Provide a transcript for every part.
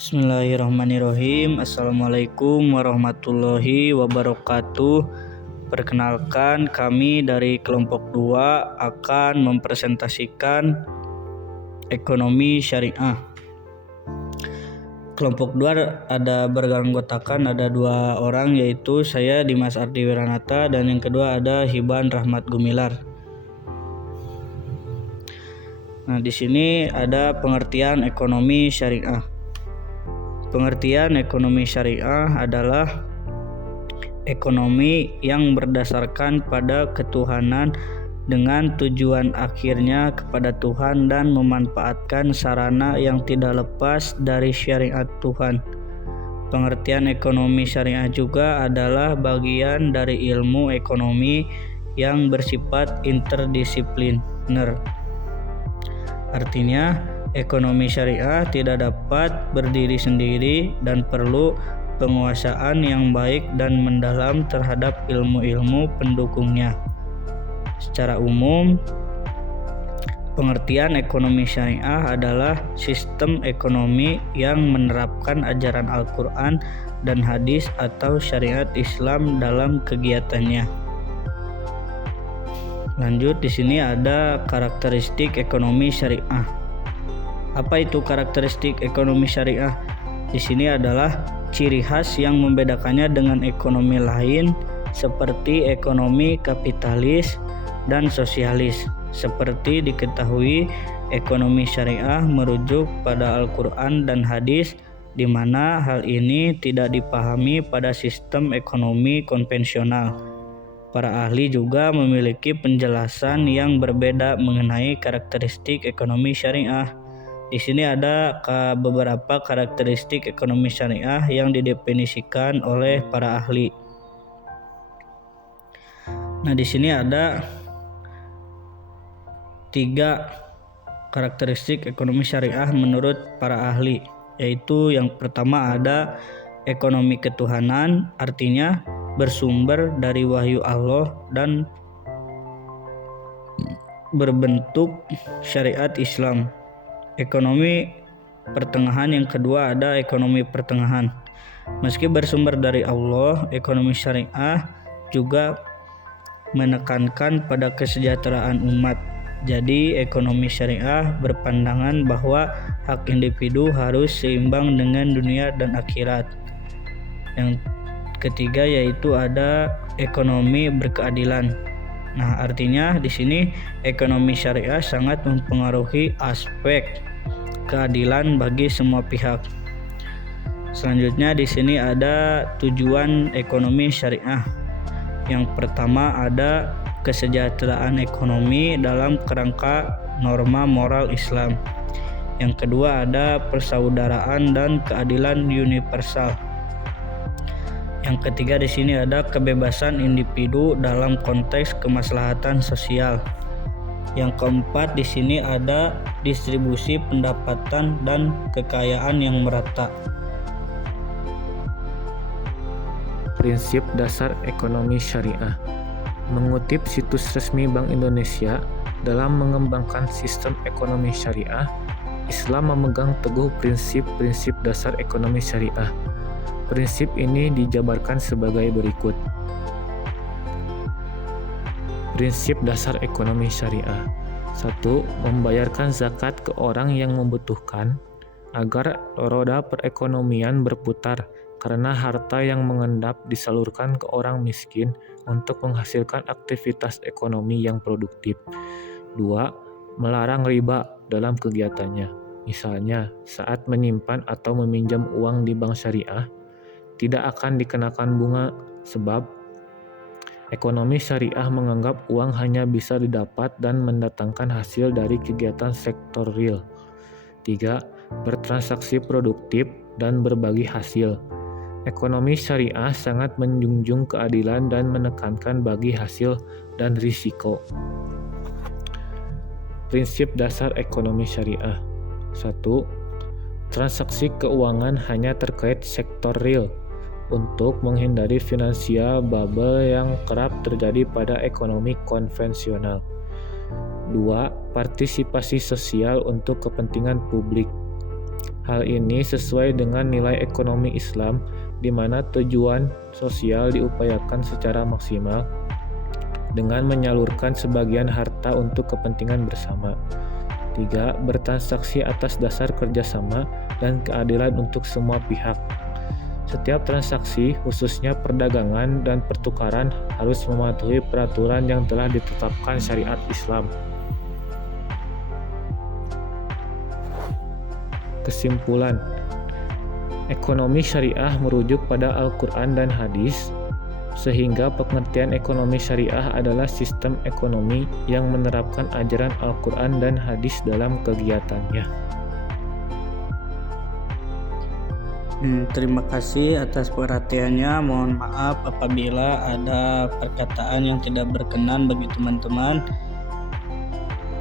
Bismillahirrahmanirrahim. Assalamualaikum warahmatullahi wabarakatuh. Perkenalkan, kami dari kelompok 2 akan mempresentasikan ekonomi syariah. Kelompok 2 ada beranggotakan ada 2 orang, yaitu saya Dimas Ardi Wiranata dan yang kedua ada Hiban Rahmat Gumilar. Nah, di sini ada pengertian ekonomi syariah. Pengertian ekonomi syariah adalah ekonomi yang berdasarkan pada ketuhanan dengan tujuan akhirnya kepada Tuhan dan memanfaatkan sarana yang tidak lepas dari syariat Tuhan. Pengertian ekonomi syariah juga adalah bagian dari ilmu ekonomi yang bersifat interdisipliner. Artinya, ekonomi syariah tidak dapat berdiri sendiri dan perlu penguasaan yang baik dan mendalam terhadap ilmu-ilmu pendukungnya. Secara umum, pengertian ekonomi syariah adalah sistem ekonomi yang menerapkan ajaran Al-Quran dan hadis atau syariat Islam dalam kegiatannya. Lanjut, di sini ada karakteristik ekonomi syariah. Apa itu karakteristik ekonomi syariah? Di sini adalah ciri khas yang membedakannya dengan ekonomi lain seperti ekonomi kapitalis dan sosialis. Seperti diketahui, ekonomi syariah merujuk pada Al-Quran dan hadis, di mana hal ini tidak dipahami pada sistem ekonomi konvensional. Para ahli juga memiliki penjelasan yang berbeda mengenai karakteristik ekonomi syariah. Di sini ada beberapa karakteristik ekonomi syariah yang didefinisikan oleh para ahli. Nah, di sini ada 3 karakteristik ekonomi syariah menurut para ahli, yaitu yang pertama ada ekonomi ketuhanan, artinya bersumber dari wahyu Allah dan berbentuk syariat Islam. Ekonomi pertengahan yang kedua ada ekonomi pertengahan. Meski bersumber dari Allah, ekonomi syariah juga menekankan pada kesejahteraan umat. Jadi, ekonomi syariah berpandangan bahwa hak individu harus seimbang dengan dunia dan akhirat. Yang ketiga yaitu ada ekonomi berkeadilan. Nah, artinya di sini ekonomi syariah sangat mempengaruhi aspek keadilan bagi semua pihak. Selanjutnya di sini ada tujuan ekonomi syariah. Yang pertama ada kesejahteraan ekonomi dalam kerangka norma moral Islam. Yang kedua ada persaudaraan dan keadilan universal. Yang ketiga di sini ada kebebasan individu dalam konteks kemaslahatan sosial. Yang keempat di sini ada distribusi pendapatan dan kekayaan yang merata. Prinsip dasar ekonomi syariah. Mengutip situs resmi Bank Indonesia, dalam mengembangkan sistem ekonomi syariah, Islam memegang teguh prinsip-prinsip dasar ekonomi syariah. Prinsip ini dijabarkan sebagai berikut. Prinsip dasar ekonomi syariah. 1. Membayarkan zakat ke orang yang membutuhkan agar roda perekonomian berputar, karena harta yang mengendap disalurkan ke orang miskin untuk menghasilkan aktivitas ekonomi yang produktif. 2. Melarang riba dalam kegiatannya. Misalnya, saat menyimpan atau meminjam uang di bank syariah, tidak akan dikenakan bunga sebab ekonomi syariah menganggap uang hanya bisa didapat dan mendatangkan hasil dari kegiatan sektor real. 3. Bertransaksi produktif dan berbagi hasil. Ekonomi syariah sangat menjunjung keadilan dan menekankan bagi hasil dan risiko. Prinsip dasar ekonomi syariah. 1. Transaksi keuangan hanya terkait sektor real untuk menghindari finansial bubble yang kerap terjadi pada ekonomi konvensional. 2. Partisipasi sosial untuk kepentingan publik. Hal ini sesuai dengan nilai ekonomi Islam, di mana tujuan sosial diupayakan secara maksimal dengan menyalurkan sebagian harta untuk kepentingan bersama. 3. Bertransaksi atas dasar kerjasama dan keadilan untuk semua pihak. Setiap transaksi, khususnya perdagangan dan pertukaran, harus mematuhi peraturan yang telah ditetapkan syariat Islam. Kesimpulan, ekonomi syariah merujuk pada Al-Quran dan hadis, sehingga pengertian ekonomi syariah adalah sistem ekonomi yang menerapkan ajaran Al-Quran dan hadis dalam kegiatannya. Terima kasih atas perhatiannya. Mohon maaf apabila ada perkataan yang tidak berkenan bagi teman-teman.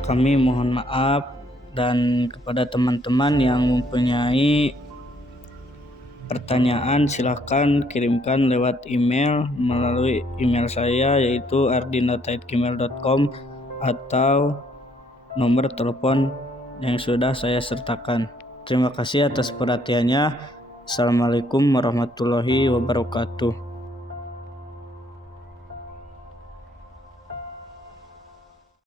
Kami mohon maaf, dan kepada teman-teman yang mempunyai pertanyaan silahkan kirimkan lewat email melalui email saya, yaitu ardina@gmail.com, atau nomor telepon yang sudah saya sertakan. Terima kasih atas perhatiannya. Assalamualaikum warahmatullahi wabarakatuh.